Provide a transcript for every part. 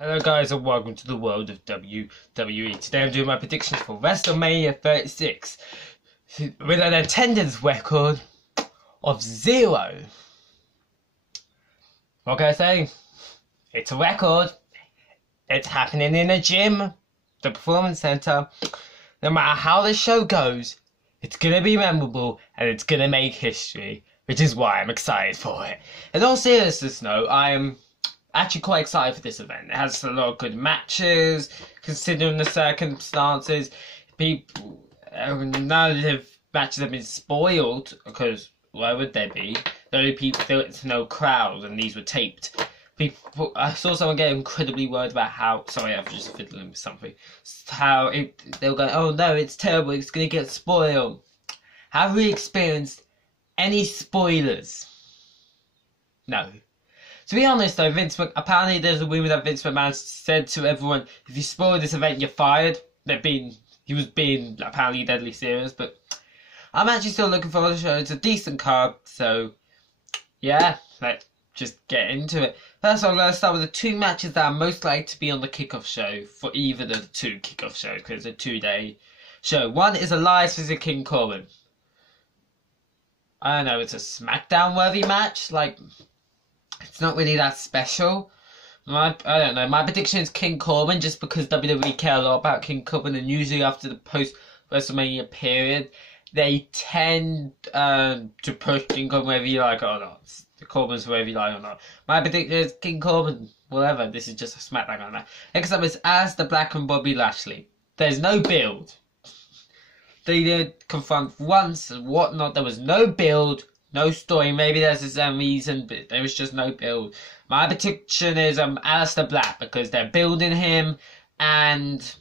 Hello guys and welcome to the world of WWE. Today I'm doing my predictions for Wrestlemania 36 with an attendance record of 0. What can I say? It's a record. It's happening in a gym, the Performance Center. No matter how the show goes, it's going to be memorable and it's going to make history, which is why I'm excited for it. In all seriousness though, I am actually quite excited for this event. It has a lot of good matches, considering the circumstances. People, none of the matches have been spoiled, because why would they be? The only people, there's no crowd, and these were taped. People, I saw someone get incredibly worried about how, sorry, I've just fiddling with something, how they were going, oh no, it's terrible, it's going to get spoiled. Have we experienced any spoilers? No. To be honest though, apparently there's a rumor that Vince McMahon said to everyone, if you spoil this event, you're fired. He was being apparently deadly serious, but I'm actually still looking forward to the show. It's a decent card, so yeah, let's just get into it. First of all, I'm going to start with the two matches that are most likely to be on the kickoff show for either of the two kickoff shows, because it's a 2-day show. One is Elias vs King Corbin. I don't know, it's a SmackDown worthy match, like, it's not really that special. I don't know. My prediction is King Corbin, just because WWE care a lot about King Corbin, and usually after the post-WrestleMania period, they tend to push King Corbin whether you like it or not. The Corbins whether you like it or not. My prediction is King Corbin, whatever. This is just a SmackDown kind of match. Next up is Aleister Black and Bobby Lashley. There's no build. They did confront once and whatnot. There was no build. No story, maybe there's some reason, but there was just no build. My prediction is Aleister Black, because they're building him, and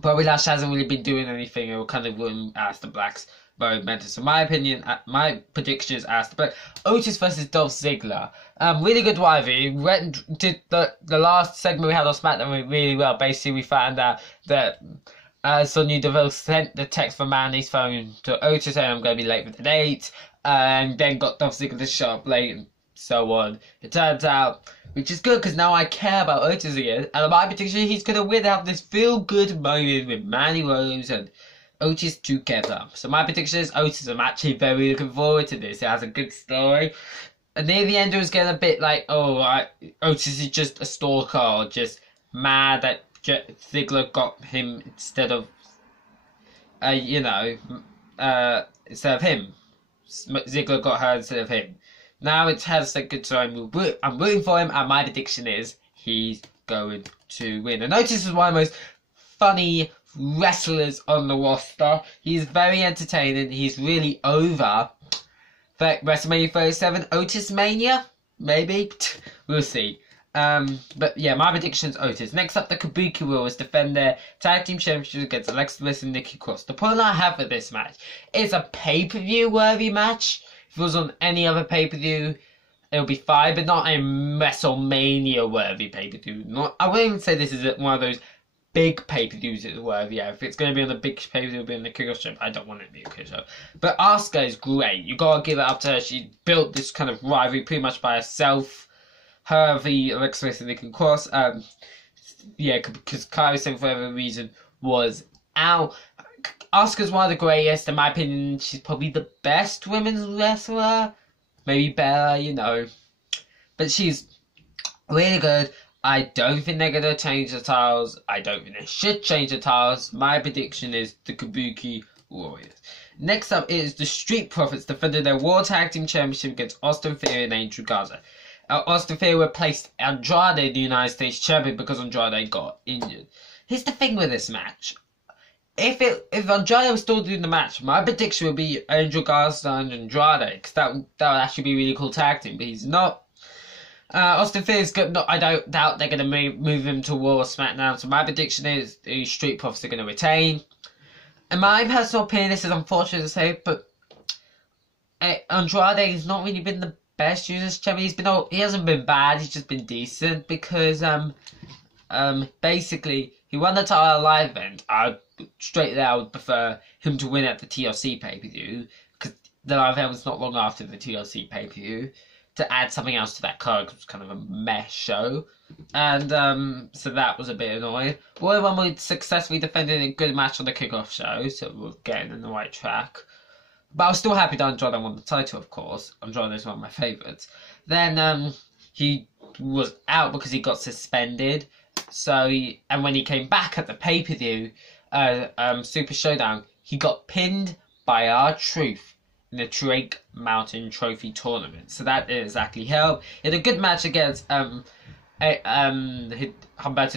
Bobby Lashley hasn't really been doing anything. It will kind of ruin Aleister Black's momentum. So my opinion, my prediction is Aleister Black. Otis versus Dolph Ziggler. Really good rivalry. Did the last segment we had on SmackDown really well. Basically, we found out that Sonya Deville sent the text from Mandy's phone to Otis saying, I'm going to be late for the date, and then got Dolph Ziggler to show up late and so on. It turns out, which is good because now I care about Otis again, and my prediction he's going to win out this feel-good moment with Mandy Rose and Otis together. So my prediction is Otis. I'm actually very looking forward to this. It has a good story. And near the end it was getting a bit like, Otis is just a stalker, or just mad that Ziggler got him instead of, instead of him. Ziggler got her instead of him. Now it has a good time. I'm rooting for him, and my prediction is he's going to win. And Otis is one of the most funny wrestlers on the roster. He's very entertaining. He's really over. But WrestleMania 37, Otis Mania? Maybe? We'll see. But yeah, my prediction is Otis. Next up, the Kabuki Warriors defend their tag team championships against Alexa Bliss and Nikki Cross. The point I have for this match is a pay-per-view worthy match. If it was on any other pay-per-view, it'll be fine, but not a WrestleMania worthy pay-per-view. I wouldn't even say this is one of those big pay-per-views that's worthy. Yeah, if it's going to be on the big pay-per-view, it'll be on the kickoff show. I don't want it to be a kickoff show. But Asuka is great. You gotta give it up to her. She built this kind of rivalry pretty much by herself. Her, the Alexa Bliss and Nikki Cross, yeah, because Kairi Sane, for whatever reason, was out. Asuka's one of the greatest, in my opinion. She's probably the best women's wrestler. Maybe better, But she's really good. I don't think they're going to change the titles. I don't think they should change the titles. My prediction is the Kabuki Warriors. Next up is the Street Profits defending their World Tag Team Championship against Austin Theory and Angel Garza. Austin Theory replaced Andrade, the United States Champion, because Andrade got injured. Here's the thing with this match. If Andrade was still doing the match, my prediction would be Angel Garza and Andrade, because that would actually be a really cool tag team, but he's not. Austin Theory's good. I don't doubt they're going to move him to Raw or SmackDown, so my prediction is the Street Profits are going to retain. In my personal opinion, this is unfortunate to say, but Andrade has not really been the best users champion. He hasn't been bad, he's just been decent, because basically he won the title at live event. I would prefer him to win at the TLC pay-per-view, because the live event was not long after the TLC pay-per-view, to add something else to that card, because it was kind of a mess show. And so that was a bit annoying. Royal Rumble successfully defended a good match on the kickoff show, so we're getting in the right track. But I was still happy that Andrade won the title, of course. Andrade is one of my favourites. Then he was out because he got suspended. And when he came back at the pay-per-view, Super Showdown, he got pinned by R-Truth in the Drake Mountain Trophy tournament. So that didn't exactly help. He had a good match against Humberto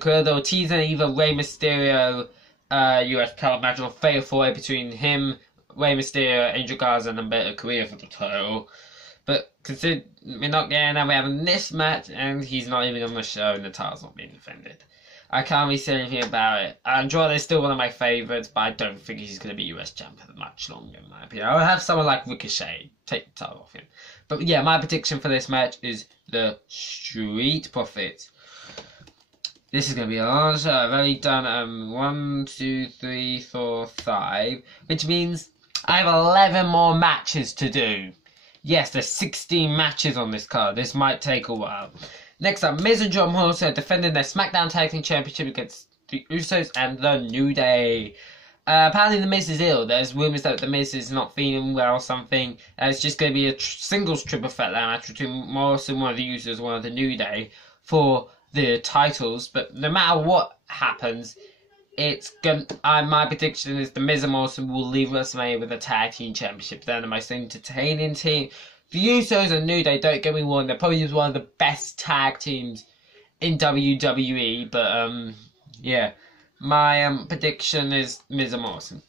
Carrillo, teasing either Rey Mysterio US title match or fatal four between him, Rey Mysterio, Angel Garza, and Humberto Carrillo for the title. But consider we're not getting that, we're having this match, and he's not even on the show, and the title's not being defended. I can't really say anything about it. Andrade is still one of my favourites, but I don't think he's going to be US champion for much longer, in my opinion. I'll have someone like Ricochet take the title off him. But yeah, my prediction for this match is the Street Profits. This is going to be a long show. I've already done 1, 2, 3, 4, 5, which means I have 11 more matches to do. Yes, there's 16 matches on this card. This might take a while. Next up, Miz and John Morrison are defending their SmackDown Tag Team Championship against the Usos and the New Day. Apparently the Miz is ill. There's rumours that the Miz is not feeling well or something. It's just going to be a singles triple threat match between Morrison, one of the Usos, and one of the New Day for the titles. But no matter what happens, my prediction is the Miz and Morrison will leave WrestleMania with a Tag Team Championship. They're the most entertaining team. The Usos and New Day, don't get me wrong, they're probably one of the best tag teams in WWE. But yeah, my prediction is Miz and Morrison.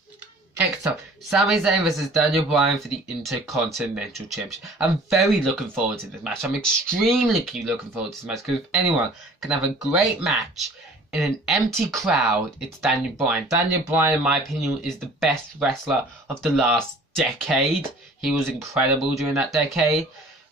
Next up, Sami Zayn versus Daniel Bryan for the Intercontinental Championship. I'm very looking forward to this match. I'm extremely looking forward to this match, because if anyone can have a great match in an empty crowd, it's Daniel Bryan. Daniel Bryan, in my opinion, is the best wrestler of the last decade. He was incredible during that decade.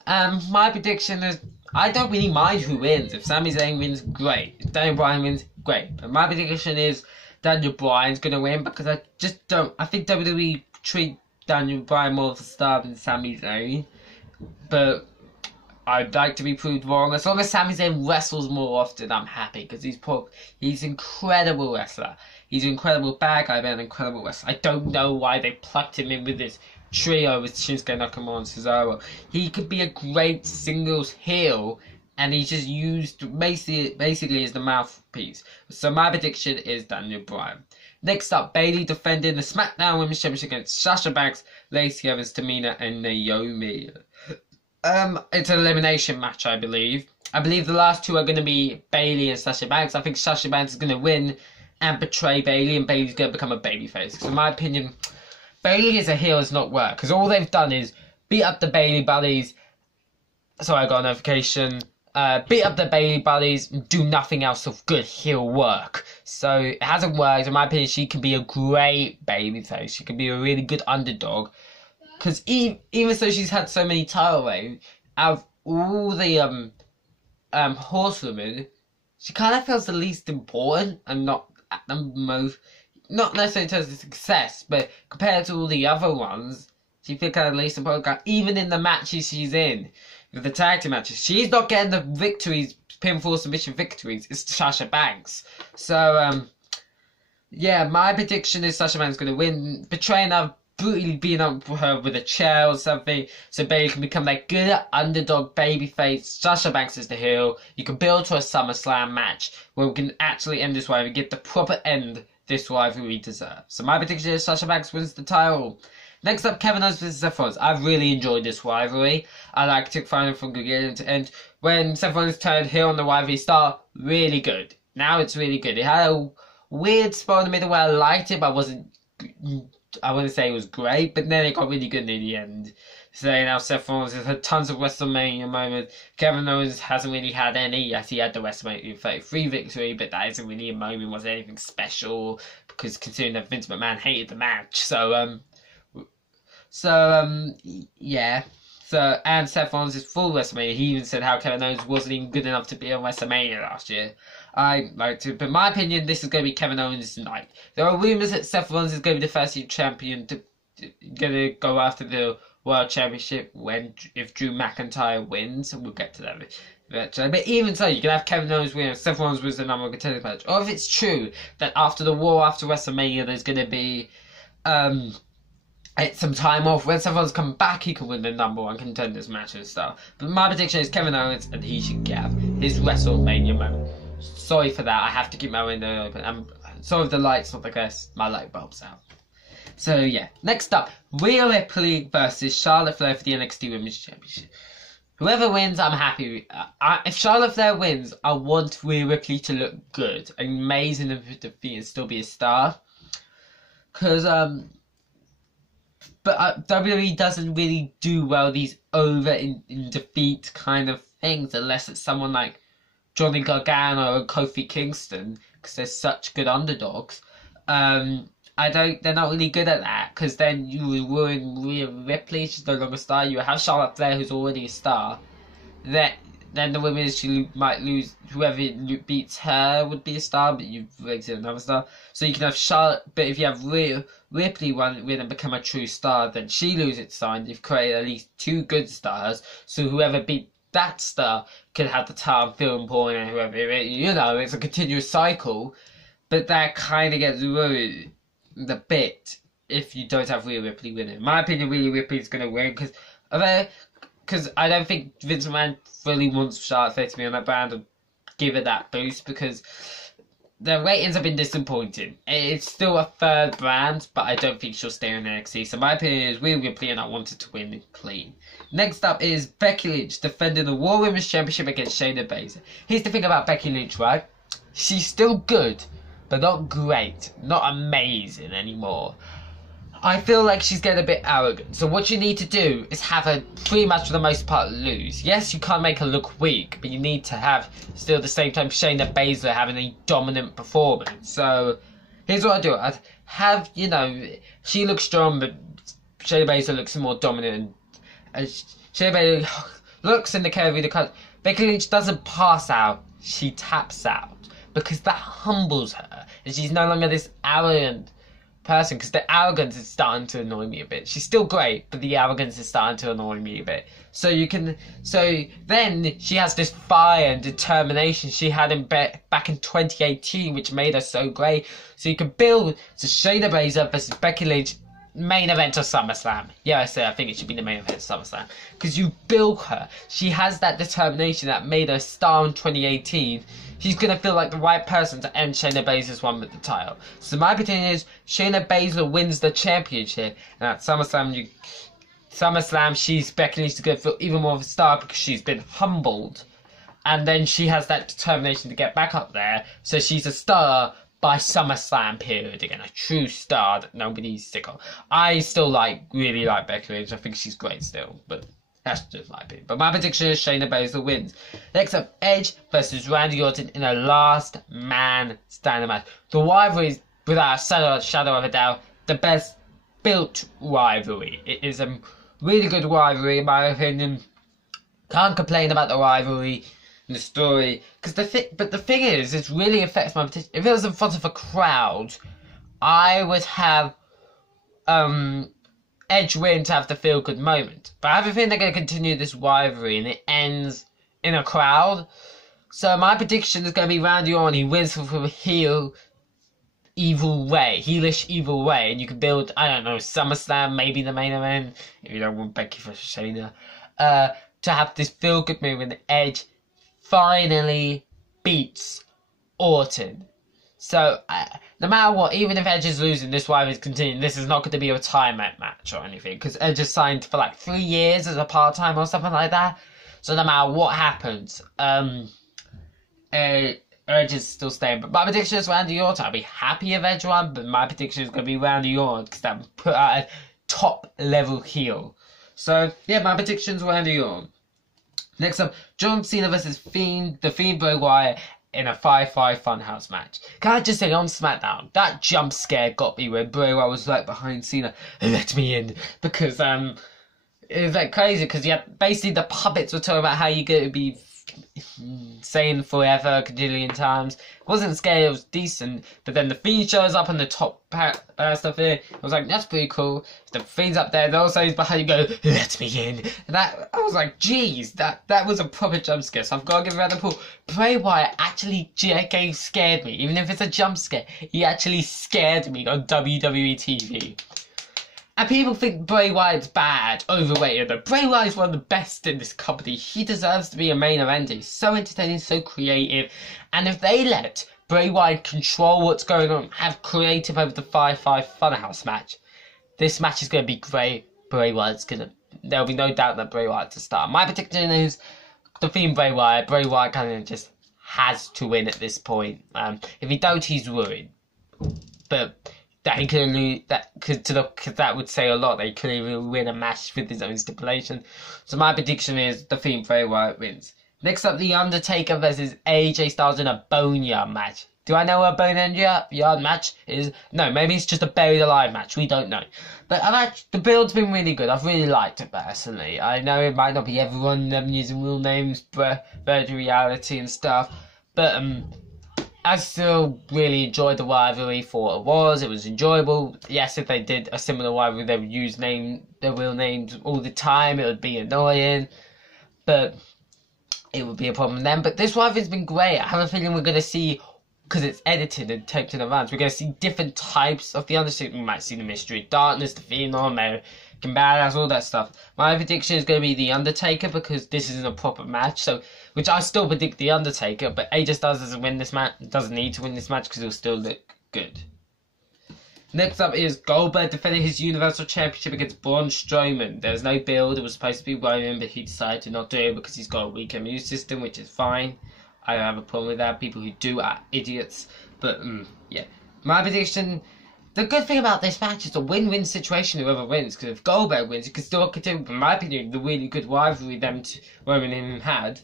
My prediction is, I don't really mind who wins. If Sami Zayn wins, great. If Daniel Bryan wins, great. But my prediction is Daniel Bryan's going to win, because I just don't. I think WWE treat Daniel Bryan more of a star than Sami Zayn. But I'd like to be proved wrong. As long as Sami Zayn wrestles more often, I'm happy, because he's an incredible wrestler. He's an incredible bad guy, but an incredible wrestler. I don't know why they plucked him in with this trio with Shinsuke Nakamura and Cesaro. He could be a great singles heel, and he's just used basically as the mouthpiece. So my prediction is Daniel Bryan. Next up, Bayley defending the SmackDown Women's Championship against Sasha Banks, Lacey Evans, Tamina, and Naomi. It's an elimination match, I believe. I believe the last two are going to be Bayley and Sasha Banks. I think Sasha Banks is going to win and betray Bayley, and Bayley's going to become a babyface. So in my opinion, Bayley as a heel has not worked, because all they've done is beat up the Bayley buddies. Sorry, I got a notification. Beat up the Bayley buddies and do nothing else of good heel work. So it hasn't worked. In my opinion, she can be a great babyface. She can be a really good underdog. Because even though she's had so many title reigns, out of all the horsewomen, she kind of feels the least important and not at the most, not necessarily in terms of success, but compared to all the other ones, she feels kind of the least important. Even in the matches she's in, with the tag team matches, she's not getting the victories, pinfall submission victories. It's Sasha Banks. So yeah, my prediction is Sasha Banks going to win, betraying her, brutally beating up her with a chair or something, so Bayley can become that good underdog babyface. Sasha Banks is the heel. You can build to a SummerSlam match where we can actually end this rivalry, get the proper end this rivalry deserves. So my prediction is Sasha Banks wins the title. Next up, Kevin Owens vs Seth Rollins. I've really enjoyed this rivalry. I like to find it from beginning to end. When Seth Rollins turned heel on the rivalry start, really good. Now it's really good. It had a weird spot in the middle where I liked it, but I wouldn't say it was great, but then it got really good near the end. So now Seth Rollins has had tons of WrestleMania moments. Kevin Owens hasn't really had any. Yes, he had the WrestleMania 33 victory, but that isn't really a moment, was anything special, because considering that Vince McMahon hated the match. Yeah. So, and Seth Rollins is full WrestleMania. He even said how Kevin Owens wasn't even good enough to be on WrestleMania last year. I like to, but in my opinion, this is going to be Kevin Owens' night. There are rumours that Seth Rollins is going to be the first year champion, going to go after the World Championship if Drew McIntyre wins. We'll get to that But even so, you can have Kevin Owens win, Seth Rollins wins the number one contender match. Or if it's true that after the war, after WrestleMania, there's going to be some time off. When Seth Rollins come back, he can win the number one contenders match and stuff. But my prediction is Kevin Owens, and he should get his WrestleMania moment. Sorry for that. I have to keep my window open. I'm sorry if the light's not the best. My light bulb's out. So yeah. Next up, Rhea Ripley versus Charlotte Flair for the NXT Women's Championship. Whoever wins, I'm happy. If Charlotte Flair wins, I want Rhea Ripley to look good, amazing in defeat, and still be a star. Because but WWE doesn't really do well these over in defeat kind of things, unless it's someone like Johnny Gargano or Kofi Kingston, because they're such good underdogs. They're not really good at that, because then you will ruin Rhea Ripley. She's no longer a star. You have Charlotte Flair, who's already a star. Then the women's might lose. Whoever beats her would be a star, but you've rated another star. So you can have Charlotte, but if you have Rhea Ripley win and become a true star, then she loses star, and you've created at least two good stars. So whoever beat that star can have the time feel important, and whoever, it's a continuous cycle. But that kind of gets ruined the bit if you don't have Rhea Ripley winning. In my opinion, Rhea Ripley is going to win because I don't think Vince McMahon really wants Charlotte Flair to be on that brand and give it that boost, because the ratings have been disappointing. It's still a third brand, but I don't think she'll stay in NXT. So my opinion is Rhea Ripley, and I wanted to win clean. Next up is Becky Lynch defending the Raw Women's Championship against Shayna Baszler. Here's the thing about Becky Lynch, right? She's still good, but not great, not amazing anymore. I feel like she's getting a bit arrogant. So what you need to do is have her pretty much for the most part lose. Yes, you can't make her look weak, but you need to have still at the same time Shayna Baszler having a dominant performance. So here's what I do. I'd have, she looks strong, but Shayna Baszler looks more dominant. And Shayna Baszler looks in the carry the cut. Becky Lynch doesn't pass out, she taps out, because that humbles her, and she's no longer this arrogant person, because the arrogance is starting to annoy me a bit. She's still great, but the arrogance is starting to annoy me a bit. So then she has this fire and determination she had back in 2018, which made her so great. So you can build to Shayna Baszler versus Becky Lynch main event of SummerSlam. Yeah, I think it should be the main event of SummerSlam, because you build her. She has that determination that made her a star in 2018. She's going to feel like the right person to end Shayna Baszler's run with the title. So my opinion is Shayna Baszler wins the championship, and at SummerSlam, Becky Lynch is going to feel even more of a star because she's been humbled, and then she has that determination to get back up there. So she's a star by SummerSlam period again, a true star that nobody's sick of. I still really like Becky Lynch. I think she's great still, but that's just my opinion. But my prediction is Shayna Baszler wins. Next up, Edge versus Randy Orton in a last man standing match. The rivalry is, without a shadow of a doubt, the best built rivalry. It is a really good rivalry in my opinion. Can't complain about the rivalry and the story, but the thing is, it really affects my prediction. If it was in front of a crowd, I would have Edge win to have the feel good moment. But I have a feeling they're going to continue this rivalry and it ends in a crowd. So my prediction is going to be Randy Orton. He wins from a heelish evil way, and you can build, I don't know, SummerSlam, maybe the main event, if you don't want Becky versus Shayna, to have this feel good moment. Edge finally beats Orton. So, no matter what, even if Edge is losing, this rivalry is continuing. This is not going to be a retirement match or anything, because Edge is signed for 3 years as a part-time or something like that. So no matter what happens, Edge is still staying. But my prediction is Randy Orton. I'll be happy if Edge won, but my prediction is going to be Randy Orton, because that would put out a top-level heel. So, yeah, my prediction is Randy Orton. Next up, John Cena versus The Fiend Bray Wyatt in a 5-5 Funhouse match. Can I just say, on SmackDown, that jump scare got me when Bray Wyatt was behind Cena, let me in, because it was crazy, because basically the puppets were talking about how you're going to be saying forever a gajillion times. Wasn't scared, it was decent. But then the Fiend shows up on the top stuff here. I was like, that's pretty cool. The Fiend's up there, and also he's behind you go, let me in. And that, I was like, geez, that was a proper jump scare. So I've got to give it another pull. Bray Wyatt actually scared me. Even if it's a jump scare, he actually scared me on WWE TV. And people think Bray Wyatt's bad, overrated, but Bray Wyatt's one of the best in this company. He deserves to be a main eventer. He's so entertaining, so creative. And if they let Bray Wyatt control what's going on, have creative over the 5-5 Funhouse match, this match is going to be great. Bray Wyatt's going to... There'll be no doubt that Bray Wyatt's a star. My prediction is the Fiend Bray Wyatt. Bray Wyatt kind of just has to win at this point. If he don't, he's ruined. But... that he could lose, because that would say a lot. They could even win a match with his own stipulation. So my prediction is the Fiend Bray Wyatt wins. Next up, The Undertaker versus AJ Styles in a Boneyard match. Do I know what a Boneyard match is? No, maybe it's just a Buried Alive match. We don't know. But the build's been really good. I've really liked it personally. I know it might not be everyone using real names, virtual reality and stuff, but I still really enjoyed the rivalry for what it was enjoyable. Yes, if they did a similar rivalry, they would use their real names all the time, it would be annoying, but it would be a problem then. But this rivalry's been great. I have a feeling we're going to see, because it's edited and taped in advance, we're going to see different types of The Undertaker. We might see the Mystery Darkness, the Phenom, American Badass, all that stuff. My prediction is going to be The Undertaker, because this isn't a proper match, so... which I still predict The Undertaker, but AJ Styles doesn't win this match. Doesn't need to win this match because he'll still look good. Next up is Goldberg defending his Universal Championship against Braun Strowman. There's no build. It was supposed to be Roman, but he decided to not do it because he's got a weak immune system, which is fine. I don't have a problem with that. People who do are idiots. But yeah, my prediction. The good thing about this match is a win-win situation. Whoever wins, because if Goldberg wins, you can still continue, in my opinion, the really good rivalry Roman and him had.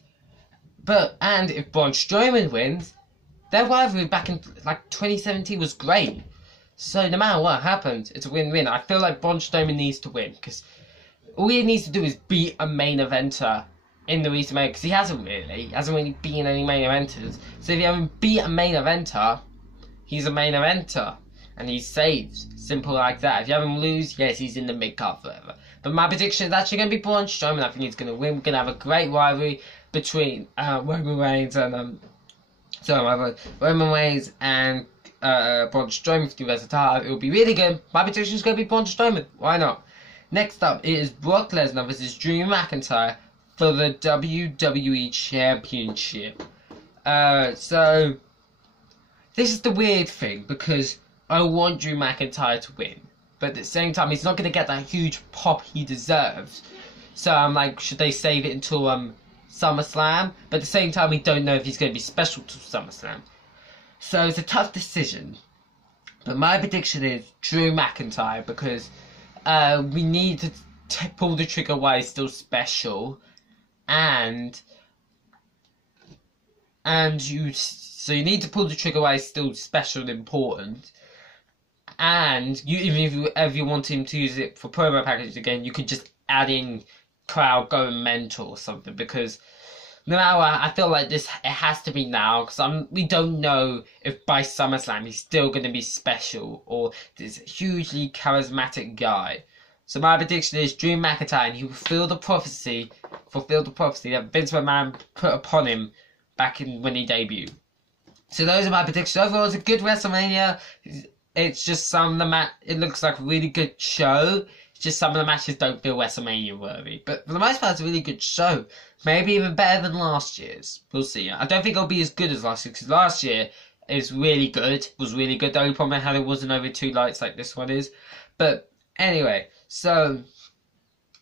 And if Braun Strowman wins, their rivalry back in like 2017 was great. So no matter what happens, it's a win-win. I feel like Braun Strowman needs to win, because all he needs to do is beat a main eventer in the recent match, because he hasn't really beaten any main eventers. So if you haven't beat a main eventer, he's a main eventer, and he's saved. Simple like that. If you have him lose, yes, he's in the mid-card forever. But my prediction is actually going to be Braun Strowman. I think he's going to win. We're going to have a great rivalry between Roman Reigns and Roman Reigns and Braun Strowman for the rest of the time. It will be really good. My prediction is going to be Braun Strowman. Why not? Next up is Brock Lesnar versus Drew McIntyre for the WWE Championship. So this is the weird thing, because I want Drew McIntyre to win, but at the same time he's not going to get that huge pop he deserves. So I'm like, should they save it until SummerSlam? But at the same time, we don't know if he's going to be special to SummerSlam. So it's a tough decision. But my prediction is Drew McIntyre, because we need to pull the trigger while he's still special, and you need to pull the trigger while he's still special and important. And even if you want him to use it for promo package again, you could just add in crowd going mental or something, because no matter what, I feel like it has to be now, because we don't know if by SummerSlam he's still going to be special, or this hugely charismatic guy. So my prediction is Drew McIntyre, and he will fulfill the prophecy that Vince McMahon put upon him back when he debuted. So those are my predictions. Overall, it's a good WrestleMania. It's just it looks like a really good show. It's just some of the matches don't feel WrestleMania worthy. But for the most part, it's a really good show. Maybe even better than last year's. We'll see. I don't think it'll be as good as last year, because last year was really good. The only problem I had, it wasn't over 2 lights like this one is. But anyway, so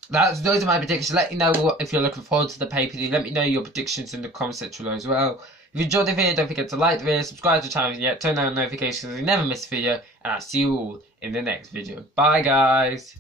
those are my predictions. Let me know if you're looking forward to the pay-per-view. Let me know your predictions in the comment section below as well. If you enjoyed the video, don't forget to like the video, subscribe to the channel yet, turn on notifications so you never miss a video, and I'll see you all in the next video. Bye guys!